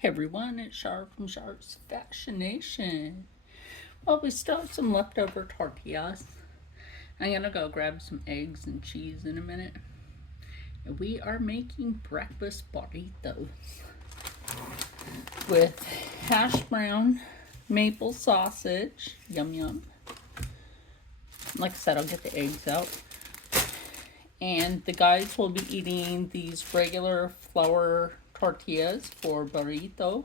Hey everyone, it's Char from Char's Fascination. Well, we still have some leftover tortillas. I'm gonna go grab some eggs and cheese in a minute. And we are making breakfast burritos with hash brown, maple sausage, yum yum. Like I said, I'll get the eggs out. And the guys will be eating these regular flour tortillas for burrito.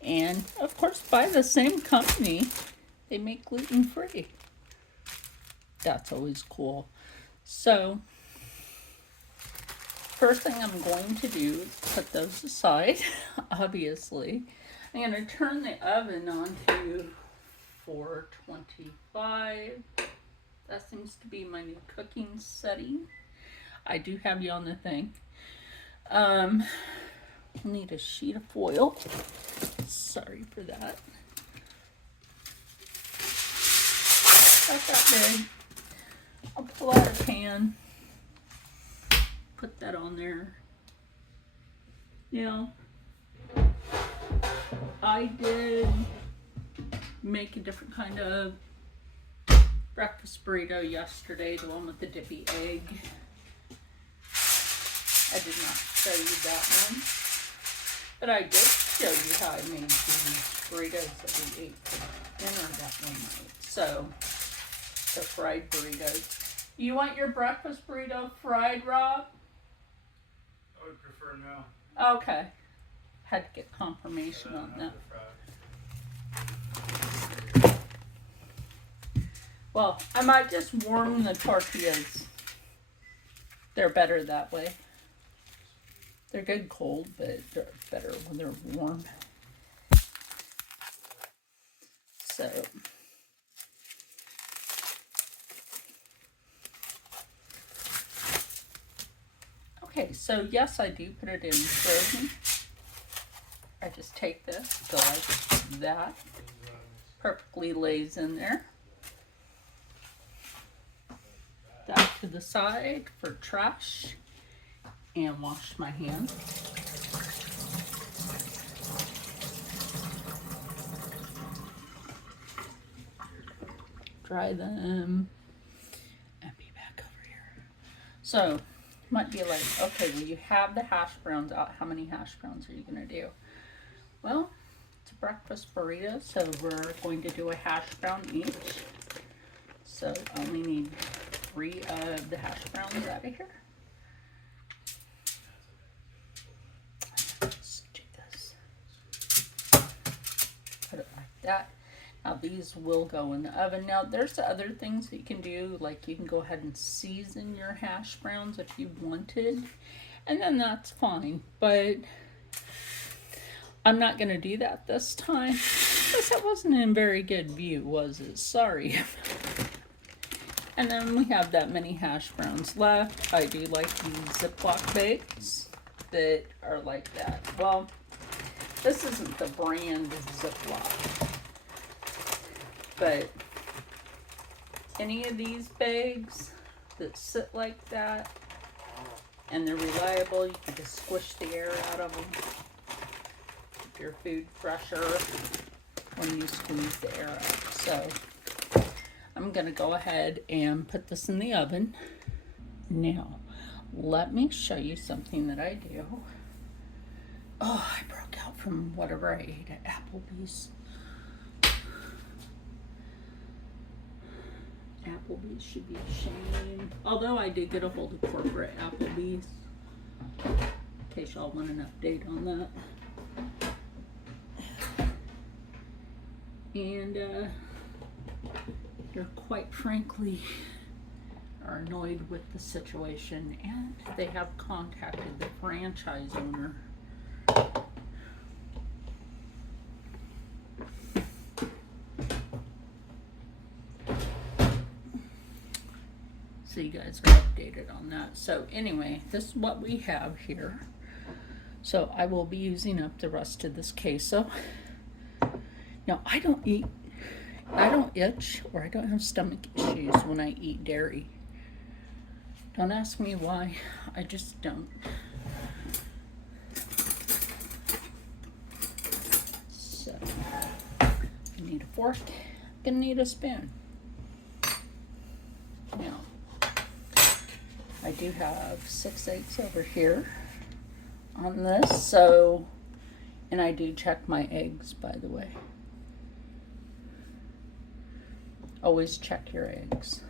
And of course, by the same company, they make gluten free. That's always cool. So, first thing I'm going to do is put those aside, obviously. I'm going to turn the oven on to 425. That seems to be my new cooking setting. I do have you on the thing. I'll need a sheet of foil. Sorry for that. Not that big. I'll pull out a pan. Put that on there. Now, I did make a different kind of breakfast burrito yesterday, the one with the dippy egg. I did not show you that one, but I did show you how I made the burritos that we ate for dinner that one night. So, the fried burritos. You want your breakfast burrito fried, Rob? I would prefer no. Okay. Had to get confirmation on that. Well, I might just warm the tortillas. They're better that way. They're good cold, but they're better when they're warm. So, okay, so yes, I do put it in frozen. I just take this, go like that. Perfectly lays in there. That to the side for trash. And wash my hands. Dry them. And be back over here. So, might be like, okay, well, you have the hash browns out. How many hash browns are you going to do? Well, it's a breakfast burrito, so we're going to do a hash brown each. So, I only need 3 of the hash browns out of here. Let's do this. Put it like that. Now these will go in the oven. Now there's other things that you can do, like you can go ahead and season your hash browns if you wanted, and then that's fine. But I'm not going to do that this time because that wasn't in very good view, was it? Sorry. And then we have that many hash browns left. I do like these Ziploc bags that are like that. Well, this isn't the brand Ziploc, but any of these bags that sit like that and they're reliable, you can just squish the air out of them. Keep your food fresher when you squeeze the air out. So I'm gonna go ahead and put this in the oven. Now, let me show you something that I do. Oh, I broke out from whatever I ate at Applebee's. Applebee's should be ashamed. Although I did get a hold of corporate Applebee's. In case y'all want an update on that. And, they're quite frankly are annoyed with the situation, and they have contacted the franchise owner. So you guys are updated on that. So anyway, this is what we have here. So I will be using up the rest of this queso. Now I don't itch or I don't have stomach issues when I eat dairy. Don't ask me why, I just don't. fork. Gonna need a spoon. Now, I do have 6 eggs over here on this, so, and I do check my eggs, by the way. Always check your eggs.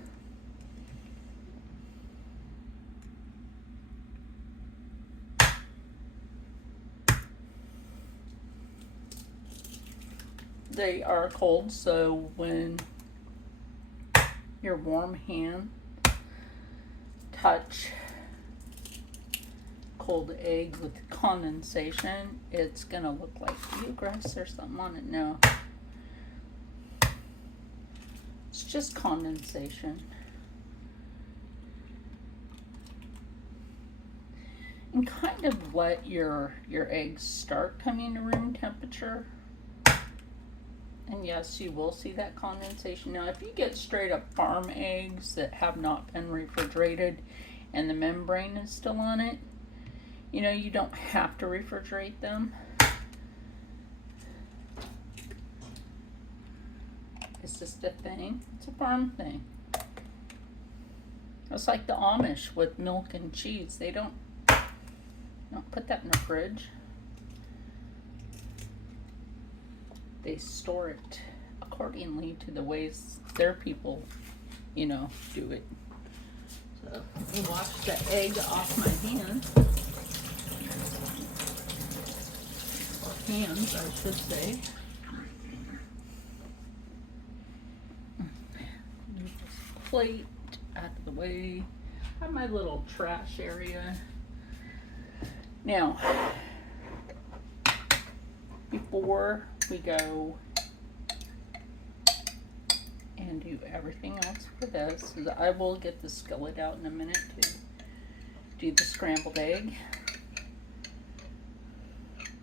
They are cold, so when your warm hand touch cold egg with condensation, it's gonna look like bluegrass or something on it. No, it's just condensation. And kind of let your eggs start coming to room temperature. And yes, you will see that condensation. Now, if you get straight up farm eggs that have not been refrigerated and the membrane is still on it, you know, you don't have to refrigerate them. It's just a thing. It's a farm thing. It's like the Amish with milk and cheese. They don't put that in the fridge. They store it accordingly to the ways their people, you know, do it. So let me wash the egg off my hand. Or hands, I should say. Move this plate out of the way. I have my little trash area. Now, before we go and do everything else for this, I will get the skillet out in a minute to do the scrambled egg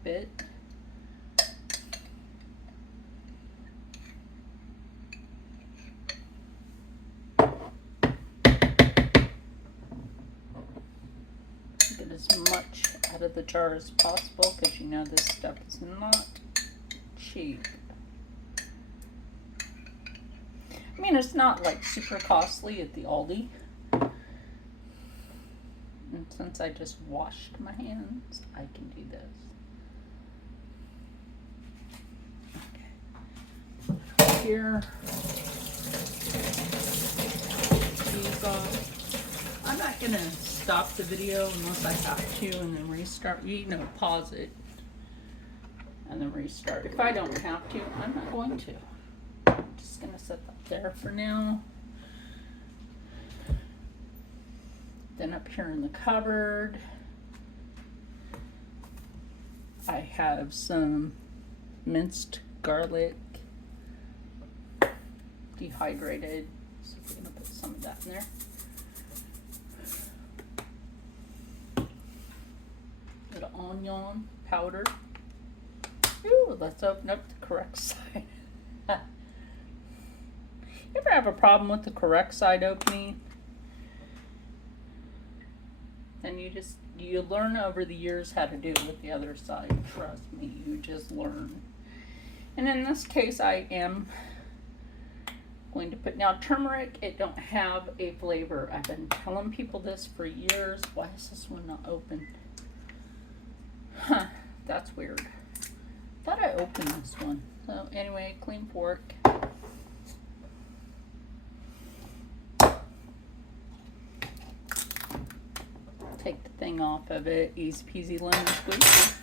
bit. Get as much out of the jar as possible, because you know this stuff is not cheap. I mean, it's not like super costly at the Aldi. And since I just washed my hands, I can do this. Okay. Here. These off. I'm not gonna stop the video unless I have to and then restart. You know, pause it and then restart. If I don't have to, I'm not going to. I'm just gonna set that there for now. Then up here in the cupboard, I have some minced garlic, dehydrated. So we're gonna put some of that in there. Little onion powder. Ooh, let's open up the correct side. You ever have a problem with the correct side opening? And you learn over the years how to do it with the other side. Trust me, you just learn. And in this case, I am going to put, now turmeric, it don't have a flavor. I've been telling people this for years. Why is this one not open? Huh, that's weird. Thought I opened this one. So anyway, clean fork. Take the thing off of it. Easy peasy lemon squeezy.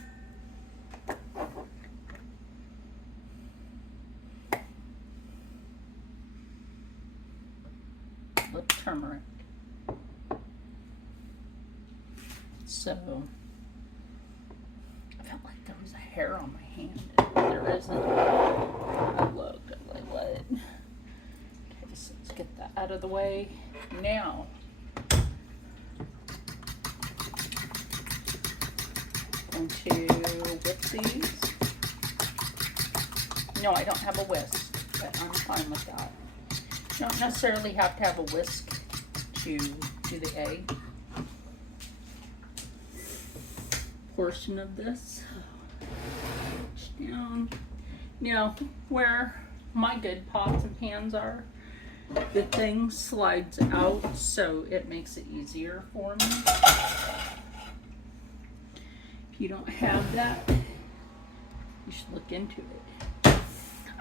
With turmeric. So I felt like there was a hair on my hand. There isn't. I looked. I'm like, what? Okay, so let's get that out of the way. Now, I'm going to whip these. No, I don't have a whisk, but I'm fine with that. You don't necessarily have to have a whisk to do the egg portion of this. Down. Now, where my good pots and pans are, the thing slides out, so it makes it easier for me. If you don't have that, you should look into it.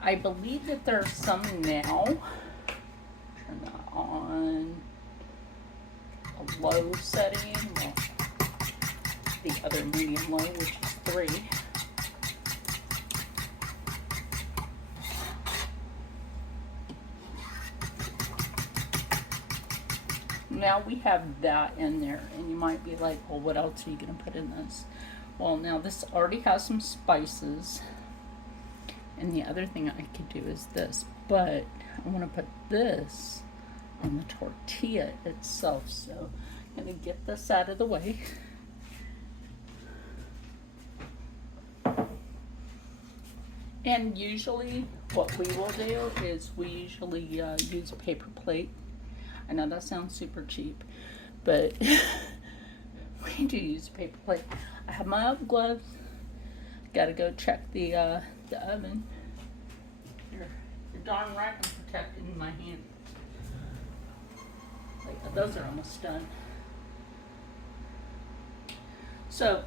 I believe that there are some now. Turn that on a low setting. Well, the other medium low, which is 3. Now we have that in there, and you might be like, well, what else are you going to put in this? Well, now this already has some spices, and the other thing I could do is this, but I want to put this on the tortilla itself, so I'm going to get this out of the way. And usually what we will do is we usually use a paper plate. I know that sounds super cheap, but we do use a paper plate. I have my oven gloves. Gotta go check the oven. You're darn right I'm protecting my hand. Like, those are almost done. So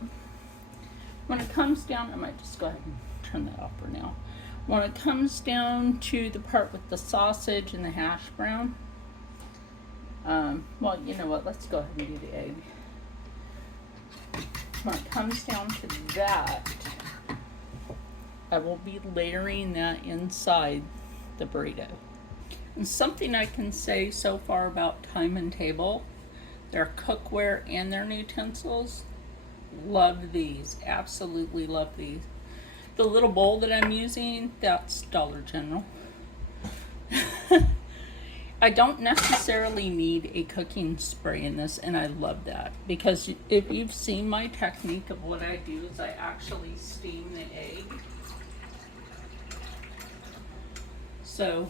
when it comes down, I might just go ahead and turn that off for now. When it comes down to the part with the sausage and the hash brown, well, you know what, let's go ahead and do the egg. When it comes down to that, I will be layering that inside the burrito. And something I can say so far about Time and Table, their cookware and their utensils, love these, absolutely love these. The little bowl that I'm using, that's Dollar General. I don't necessarily need a cooking spray in this, and I love that, because if you've seen my technique of what I do is I actually steam the egg. So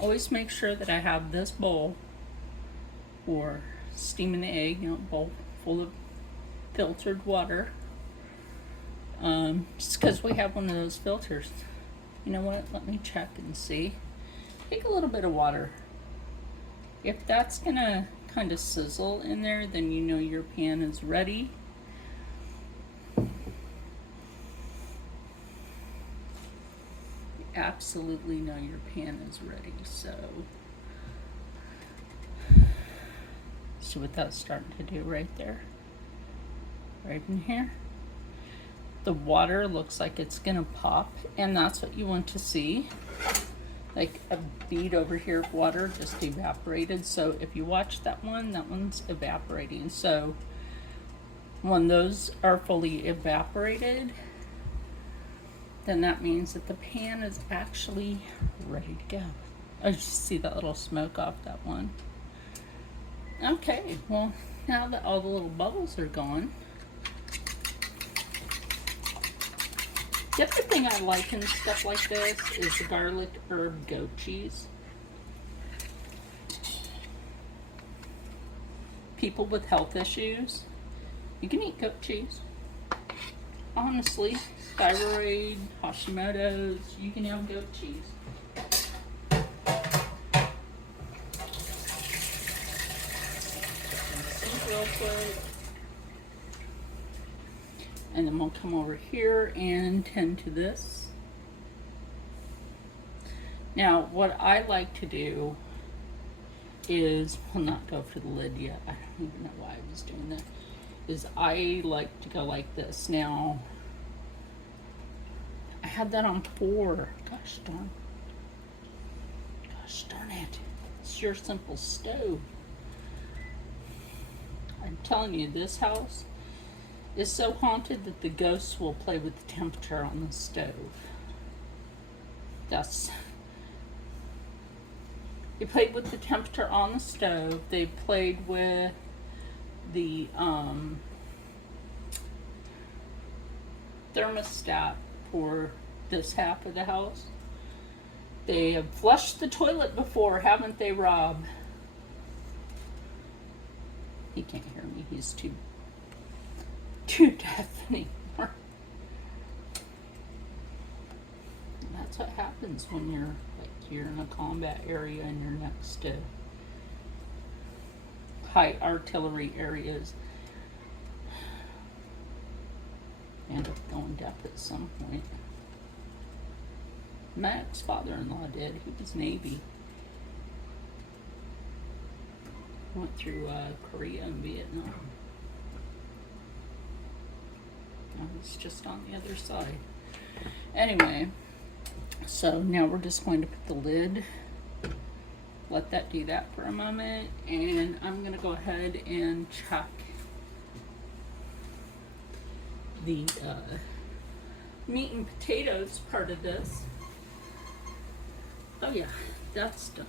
always make sure that I have this bowl for steaming the egg, you know, bowl full of filtered water. Just because we have one of those filters. You know what? Let me check and see. Take a little bit of water. If that's gonna kind of sizzle in there, then you know your pan is ready. You absolutely know your pan is ready. So see what that's starting to do right there. Right in here. The water looks like it's gonna pop, and that's what you want to see. Like a bead over here of water just evaporated. So if you watch that one's evaporating. So when those are fully evaporated, then that means that the pan is actually ready to go. Oh, you see that little smoke off that one. Okay, well, now that all the little bubbles are gone, the other thing I like in stuff like this is the garlic herb goat cheese. People with health issues, you can eat goat cheese. Honestly, thyroid, Hashimoto's, you can have goat cheese. Real quick. And then we'll come over here and tend to this. Now, what I like to do is, well, not go for the lid yet. I don't even know why I was doing that. Is I like to go like this. Now, I had that on 4. Gosh darn it. It's your simple stove. I'm telling you, this house is so haunted that the ghosts will play with the temperature on the stove. They played with the temperature on the stove. They played with the thermostat for this half of the house. They have flushed the toilet before, haven't they, Rob? He can't hear me. He's too deaf anymore. And that's what happens when you're like you're in a combat area and you're next to high artillery areas. End up going deaf at some point. My ex-father-in-law did. He was Navy. Went through Korea and Vietnam. I was just on the other side. Anyway, so now we're just going to put the lid, let that do that for a moment, and I'm going to go ahead and check the meat and potatoes part of this. Oh yeah, that's done.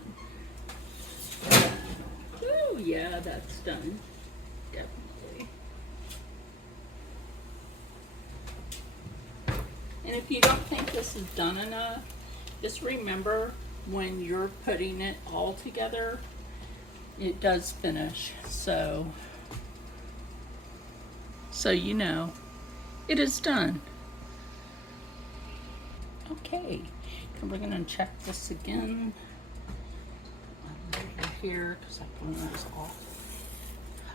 Oh yeah, that's done. Definitely. And if you don't think this is done enough, just remember when you're putting it all together, it does finish. So you know, it is done. Okay, and we're gonna check this again. Over here, because I put those off.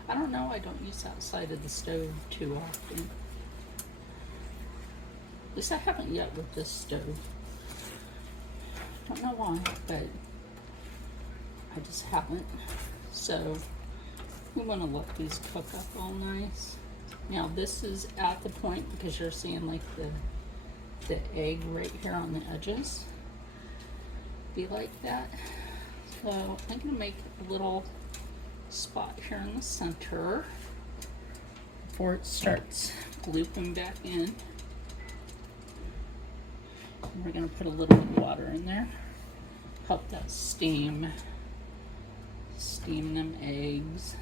I don't know, I don't use that side of the stove too often. At least I haven't yet with this stove. Don't know why, but I just haven't. So we want to let these cook up all nice. Now this is at the point, because you're seeing like the egg right here on the edges. Be like that. So I'm going to make a little spot here in the center before it starts glooping back in. And we're going to put a little bit of water in there. Help that steam them eggs.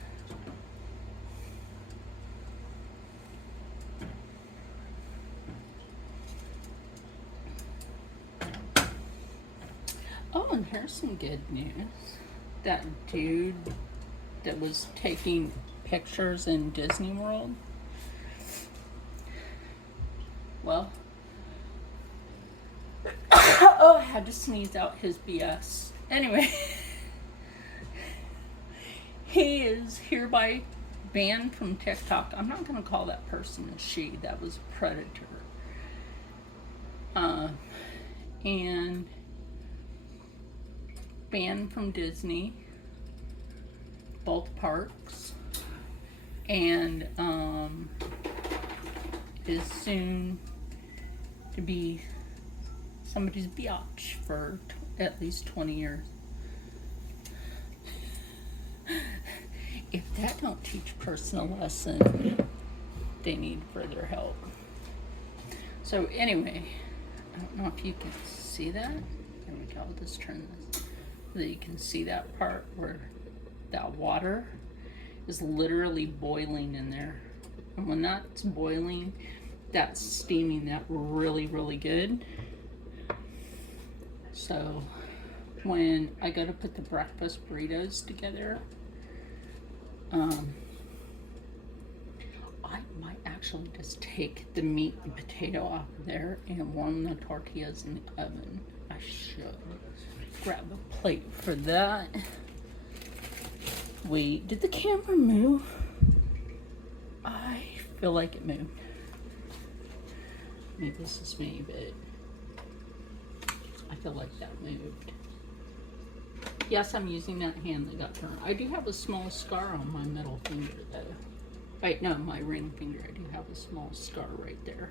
Oh, and here's some good news. That dude that was taking pictures in Disney World, well, oh, I had to sneeze out his BS. Anyway, he is hereby banned from TikTok. I'm not going to call that person a she. That was a predator. And banned from Disney, both parks, and is soon to be somebody's biatch for at least 20 years. If that don't teach person a lesson, they need further help. So anyway, I don't know if you can see that. There we go. I'll just turn this so that you can see that part where that water is literally boiling in there. And when that's boiling, that's steaming that really, really good. So when I go to put the breakfast burritos together, I might actually just take the meat and potato off of there and warm the tortillas in the oven. I should grab a plate for that. Wait, did the camera move? I feel like it moved. Maybe this is me, but I feel like that moved. Yes, I'm using that hand that got burned. I do have a small scar on my middle finger though. Wait, no, my ring finger. I do have a small scar right there.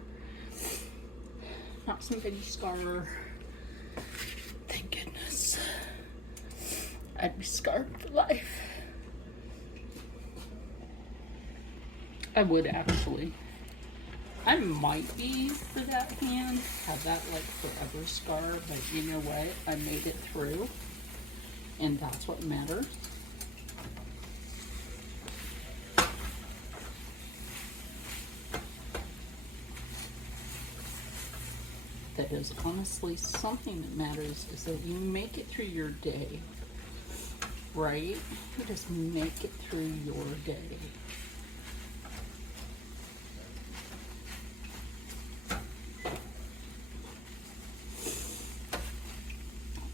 Not some big scar. Thank goodness. I'd be scarred for life. I would actually. I might be for that hand. Have that like forever scar, but you know what? I made it through. And that's what matters. That is honestly something that matters, is that you make it through your day, right? You just make it through your day.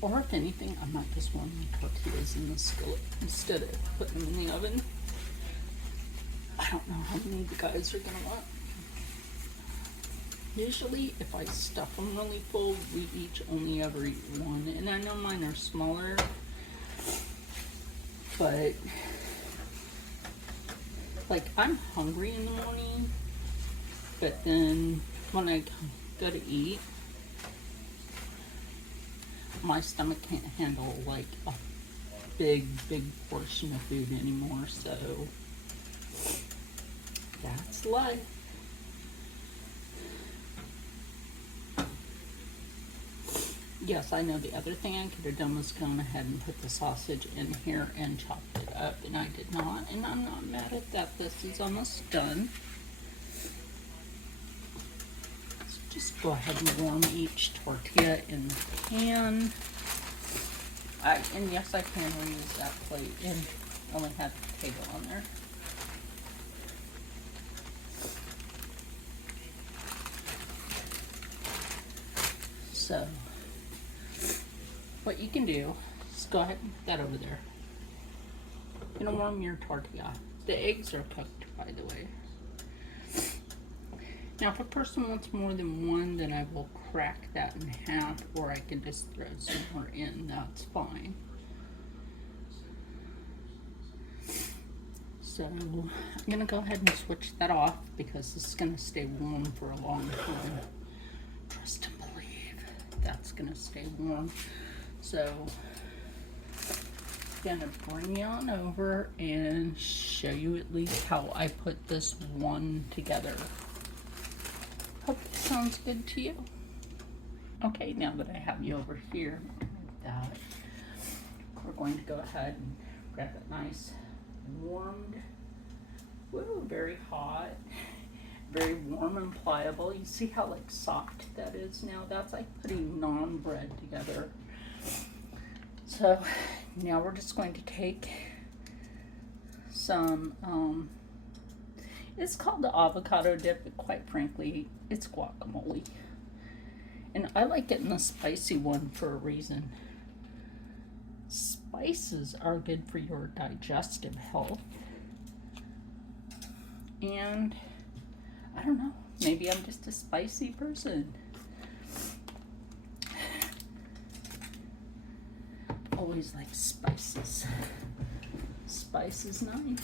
Or if anything, I might just warm my tortillas in the skillet instead of putting them in the oven. I don't know how many the guys are gonna want. Usually, if I stuff them really full, we each only ever eat one. And I know mine are smaller, but like I'm hungry in the morning, but then when I go to eat, my stomach can't handle like a big portion of food anymore, so that's life. Yes, I know the other thing I could have done was gone ahead and put the sausage in here and chopped it up, and I did not, and I'm not mad at that. This is almost done. Let's just go ahead and warm each tortilla in the pan. And yes, I can reuse that plate, and only had the potato on there. So, what you can do is go ahead and put that over there. You're gonna warm your tortilla. The eggs are cooked, by the way. Now, if a person wants more than one, then I will crack that in half, or I can just throw some more in. That's fine. So, I'm gonna go ahead and switch that off because this is gonna stay warm for a long time. Trust and believe that's gonna stay warm. So, I'm gonna bring you on over and show you at least how I put this one together. Hope this sounds good to you. Okay, now that I have you over here, like that, we're going to go ahead and grab it nice, warmed, woo, very hot, very warm and pliable. You see how like soft that is now? That's like putting naan bread together. So now we're just going to take some, it's called the avocado dip, but quite frankly, it's guacamole. And I like getting the spicy one for a reason. Spices are good for your digestive health. And I don't know, maybe I'm just a spicy person. Always like spices. Spice is nice.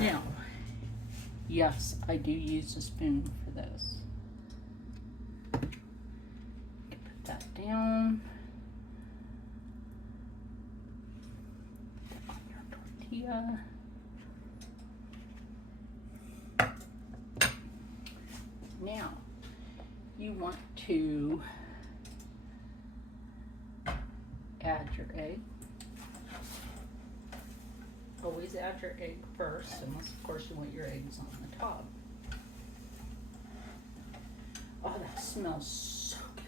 Now, yes, I do use a spoon for this. Put that down. Put on your tortilla. Now, you want to add your egg. Always add your egg first, unless of course you want your eggs on the top. Oh, that smells so good.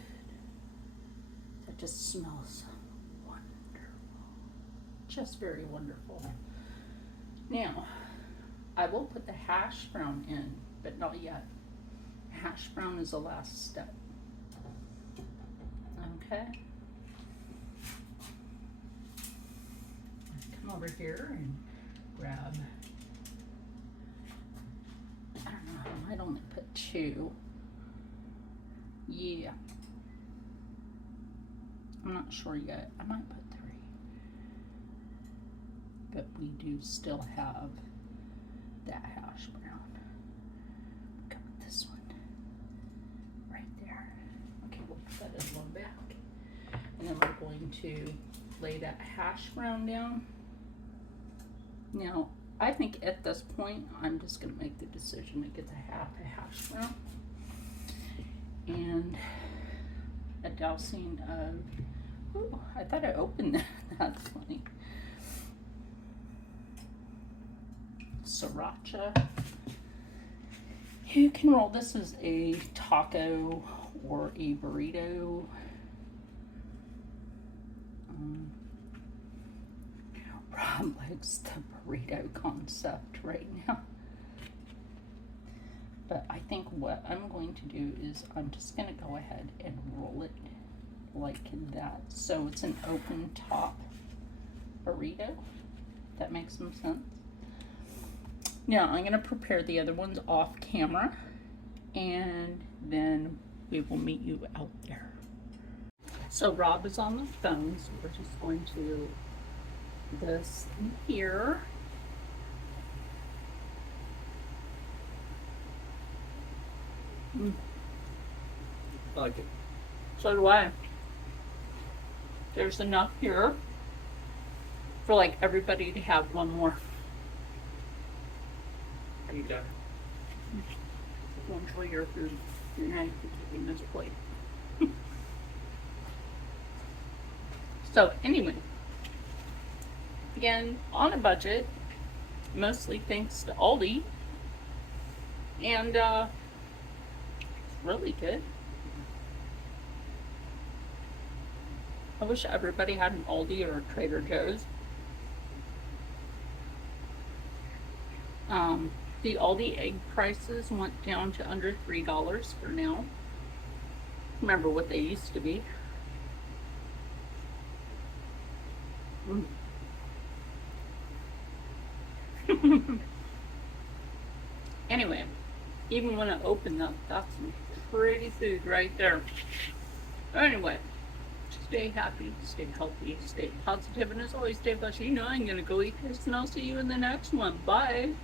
That just smells wonderful. Just very wonderful. Now, I will put the hash brown in, but not yet. Hash brown is the last step. Okay. Come over here and grab, I don't know, I might only put 2. Yeah. I'm not sure yet. I might put 3. But we do still have that hash brown. Go with this one. Right there. Okay, we'll put that in one back. And then we're going to lay that hash brown down. Now, I think at this point, I'm just going to make the decision to get the half a hash brown. And a dousing of, ooh, I thought I opened that. That's funny. Sriracha. You can roll this as a taco or a burrito. Rob likes the burrito concept right now. But I think what I'm going to do is I'm just going to go ahead and roll it like that. So it's an open top burrito. That makes some sense. Now I'm going to prepare the other ones off camera, and then we will meet you out there. So Rob is on the phone, so we're just going to do this here. I like it. So do I. There's enough here for like everybody to have one more. Okay. Enjoy your food. You're not taking this plate. So anyway, again, on a budget, mostly thanks to Aldi, and it's really good. I wish everybody had an Aldi or a Trader Joe's. The Aldi egg prices went down to under $3 for now. Remember what they used to be. Anyway, even when I open up, that's some pretty food right there. Anyway, stay happy, stay healthy, stay positive, and as always, stay blessed. You know I'm gonna go eat this, and I'll see you in the next one. Bye.